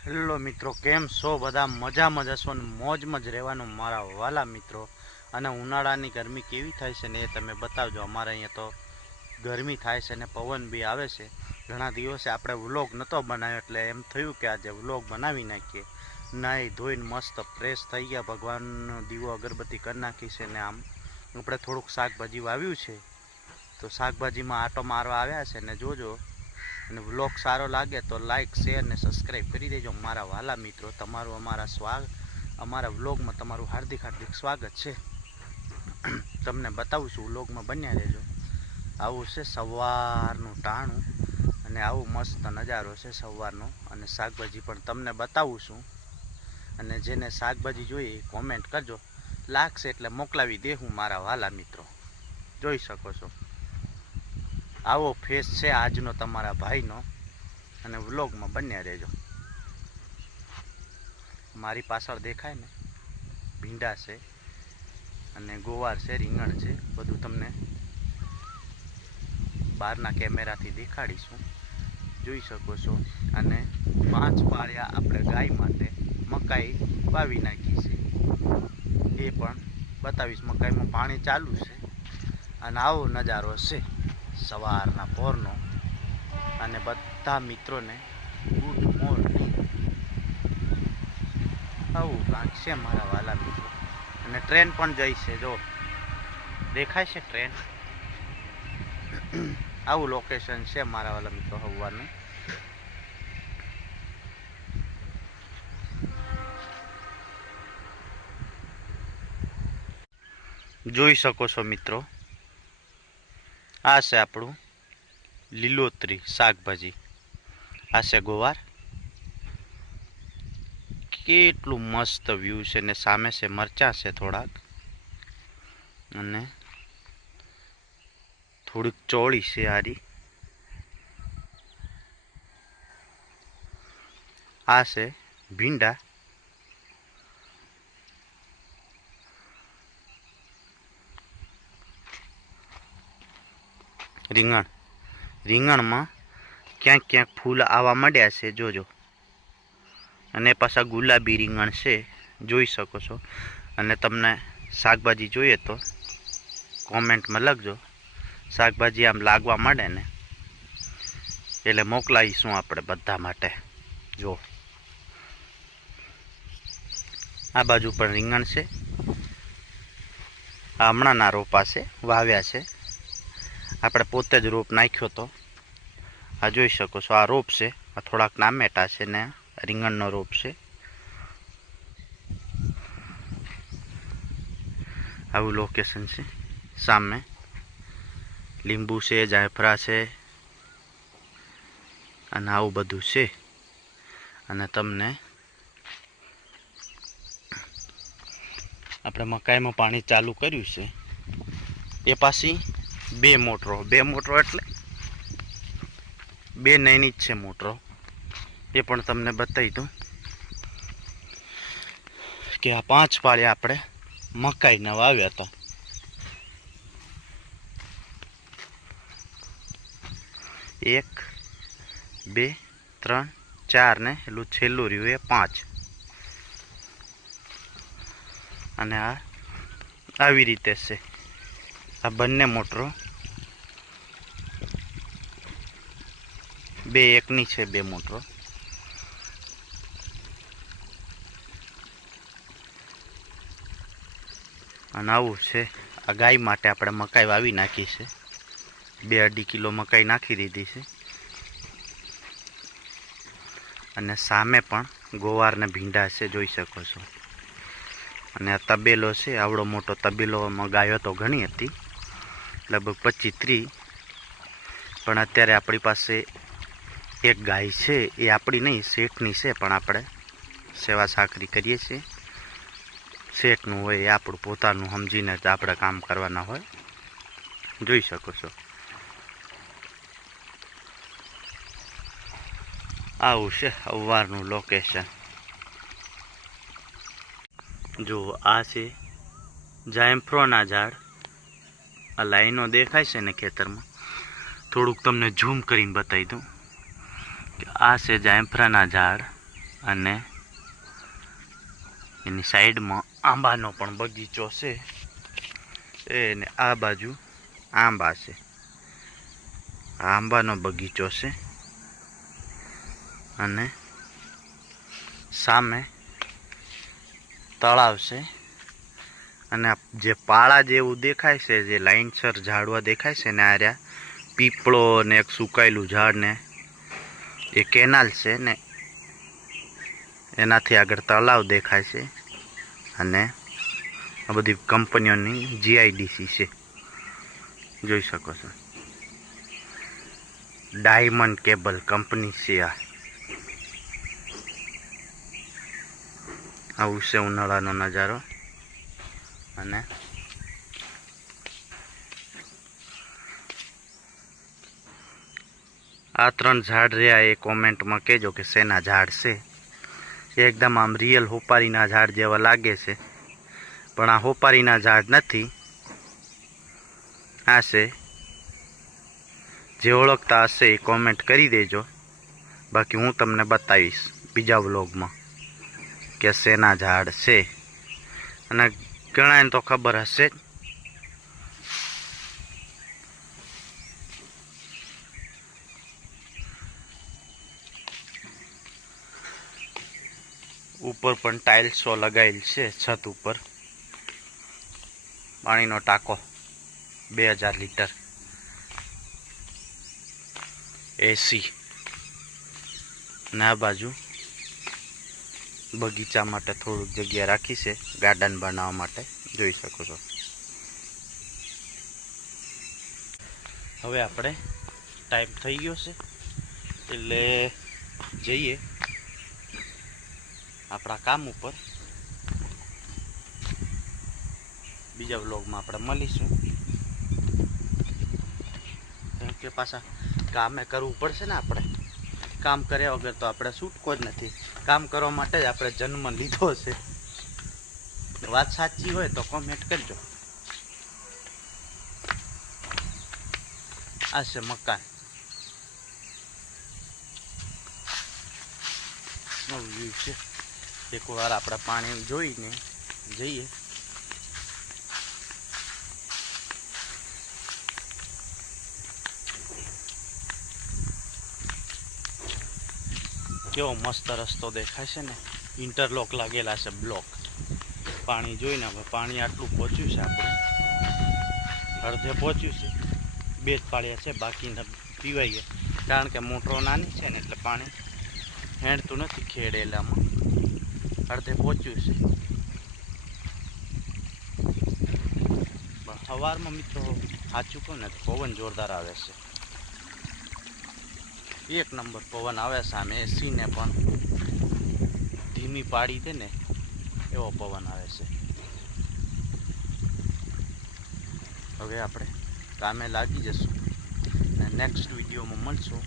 Hello મિત્રો, કેમ છો? બધા મજામાં જ હશો ને મોજમાં જ રહેવાનું મારા વાલા મિત્રો. અને ઉનાળાની ગરમી કેવી થાય છે ને એ તમે બતાવજો. અમારે અહીંયા તો ગરમી થાય છે ને પવન બી આવે છે. ઘણા દિવસે આપણે વ્લોગ નહોતો બનાવ્યો એટલે એમ થયું કે આજે વ્લોગ બનાવી નાખીએ. નાહી ધોઈને મસ્ત ફ્રેશ થઈ ગયા, ભગવાનનો દીવો અગરબત્તી કરી નાખી છે ને આમ આપણે થોડુંક શાકભાજી વાવ્યું છે તો શાકભાજીમાં આટો મારવા આવ્યા છે ને જોજો. અને વ્લોગ સારો લાગે તો લાઇક શેર ને સબસ્ક્રાઈબ કરી દેજો મારા વાલા મિત્રો. તમારું અમારા વ્લોગમાં તમારું હાર્દિક સ્વાગત છે. તમને બતાવું છું, વ્લોગમાં બન્યા રહેજો. આવું છે સવારનું ટાણું અને આવું મસ્ત નજારો છે સવારનો. અને શાકભાજી પણ તમને બતાવું છું. અને જેને શાકભાજી જોઈએ કોમેન્ટ કરજો, લાગશે એટલે મોકલાવી દેવું મારા વાલા મિત્રો. જોઈ શકો છો આવો ફેસ છે આજનો તમારા ભાઈનો. અને વ્લોગમાં બન્યા રહેજો. મારી પાછળ દેખાય ને ભીંડા છે અને ગોવાર છે, રીંગણ છે, બધું તમને બહારના કેમેરાથી દેખાડીશું. જોઈ શકો છો. અને 5 પાળિયા આપણે ગાય માટે મકાઈ વાવી નાખી છે એ પણ બતાવીશ. મકાઈમાં પાણી ચાલુ છે અને આવો નજારો છે સવારના પોરનો. અને બધા મિત્રોને ગુડ મોર્નિંગ. આવું કાંક છે મારા વાલા મિત્રો. અને ટ્રેન પણ જઈ છે, જો દેખાય છે ટ્રેન. આવું લોકેશન છે મારા વાલા મિત્રો સવારનું. જોઈ શકો છો મિત્રો, આ છે આપણું લીલોતરી શાકભાજી. આ છે ગોવાર. કેટલું મસ્ત વ્યૂ છે ને સામે છે મરચાં છે થોડાક અને થોડીક ચોળી છે હારી. આ છે ભીંડા. રીંગણમાં ક્યાંક ક્યાંક ફૂલ આવવા માંડ્યા છે, જોજો. અને પાછા ગુલાબી રીંગણ છે, જોઈ શકો છો. અને તમને શાકભાજી જોઈએ તો કોમેન્ટમાં લખજો. શાકભાજી આમ લાગવા માંડે ને એટલે મોકલાવીશું આપણે બધા માટે. જો આ બાજુ પણ રીંગણ છે. આ હમણાંના રોપા છે, વાવ્યા છે. આપણે પોતે જ રોપ નાખ્યો તો. આ જોઈ શકો છો, આ રોપ છે. આ થોડાક નામેટા છે ને રીંગણનો રોપ છે. આવું લોકેશન છે. સામે લીંબુ છે, જાયફળા છે અને આવું બધું છે. અને તમને આપણે મકાઈમાં પાણી ચાલુ કર્યું છે. એ પાછી 2 મોટરો એટલે 2 નાની જ છે મોટરો. એ પણ તમને બતાવી દઉં કે આ 5 પાળિયા આપણે મકાઈના વાવ્યા હતા. એક, 2, 3, 4 ને એટલું છેલ્લું રહ્યું એ 5. અને આ આવી રીતે છે. આ બંને મોટરો 2 એકની છે, 2 મોટરો. અને આવું છે. આ ગાય માટે આપણે મકાઈ વાવી નાખી છે. 2-2.5 કિલો મકાઈ નાખી દીધી છે. અને સામે પણ ગોવાર ને ભીંડા છે, જોઈ શકો છો. અને આ તબેલો છે, આવડો મોટો તબેલોમાં ગાયો તો ઘણી હતી, લગભગ 25-30. પણ અત્યારે આપણી પાસે એક ગાય છે. એ આપણી નહીં, શેઠની છે. પણ આપણે સેવા સાકરી કરીએ છીએ. શેઠનું હોય એ આપણું પોતાનું સમજીને જ આપણે કામ કરવાના હોય. જોઈ શકો છો આવું છે સવારનું લોકેશન. જો આ છે જાયફળના ઝાડ. આ લાઈનો દેખાય છે ને ખેતરમાં. થોડુંક તમને ઝૂમ કરીને બતાવી દઉં કે આ છે જાયફળના ઝાડ. અને એની સાઈડમાં આંબાનો પણ બગીચો છે. એને આ બાજુ આંબા છે, આંબાનો બગીચો છે. અને સામે તળાવ છે. અને જે પાળા જેવું દેખાય છે, જે લાઈનસર ઝાડવા દેખાય છે ને, આ રહ્યા પીપળો ને એક સુકાયેલું ઝાડ ને એ કેનાલ છે ને એનાથી આગળ તળાવ દેખાય છે. અને આ બધી કંપનીઓની જીઆઈડીસી છે, જોઈ શકો છો. ડાયમંડ કેબલ કંપની છે આ. આવું છે ઉનાળાનો નજારો. અને આ 3 ઝાડ રહ્યા એ કોમેન્ટમાં કહેજો કે શેના ઝાડ છે. એકદમ આમ રિયલ હોપારીના ઝાડ જેવા લાગે છે, પણ આ હોપારીના ઝાડ નથી. આ છે, જે ઓળખતા હશે એ કોમેન્ટ કરી દેજો. બાકી હું તમને બતાવીશ બીજા વ્લોગમાં કે શેના ઝાડ છે. અને ઘણાને તો ખબર હશે જ. ઉપર પણ ટાઇલ્સો લગાવેલ છે. છત ઉપર પાણીનો ટાંકો 2000 લીટર, એસી. અને આ બાજુ બગીચા માટે થોડુંક જગ્યા રાખી છે, ગાર્ડન બનાવવા માટે, જોઈ શકો છો. હવે આપણે ટાઈમ થઈ ગયો છે એટલે જઈએ આપણા કામ ઉપર. બીજા વ્લોગમાં આપણે મળીશું. કેમ કે પાછા કામે કરવું પડશે ને. આપણે કામ કર્યા વગર તો આપણે છૂટકો જ નથી. કામ કરવા માટે જ આપણે જન્મ લીધો છે. વાત સાચી હોય તો કોમેન્ટ કરજો. આ છે મકાન. વ્યૂ છે. એકવાર આપણે પાણી જોઈને જઈએ. કેવો મસ્ત રસ્તો દેખાય છે ને, ઇન્ટરલોક લાગેલા છે, બ્લોક. પાણી જોઈને હવે પાણી આટલું પહોંચ્યું છે, આપણે અડધે પહોંચ્યું છે. 2 જ પાળિયા છે, બાકી પીવાઈએ. કારણ કે મોટરો નાની છે ને એટલે પાણી હેંડતું નથી ખેડેલામાં. અડધે પહોંચ્યું છે. પણ સવારમાં મિત્રો સાચું કહું ને તો પવન જોરદાર આવે છે. 1 નંબર પવન આવે છે. આમ એસીને પણ ધીમી પાડી દે ને એવો પવન આવે છે. હવે આપણે કામે લાગી જશું અને નેક્સ્ટ વિડીયોમાં મળશું.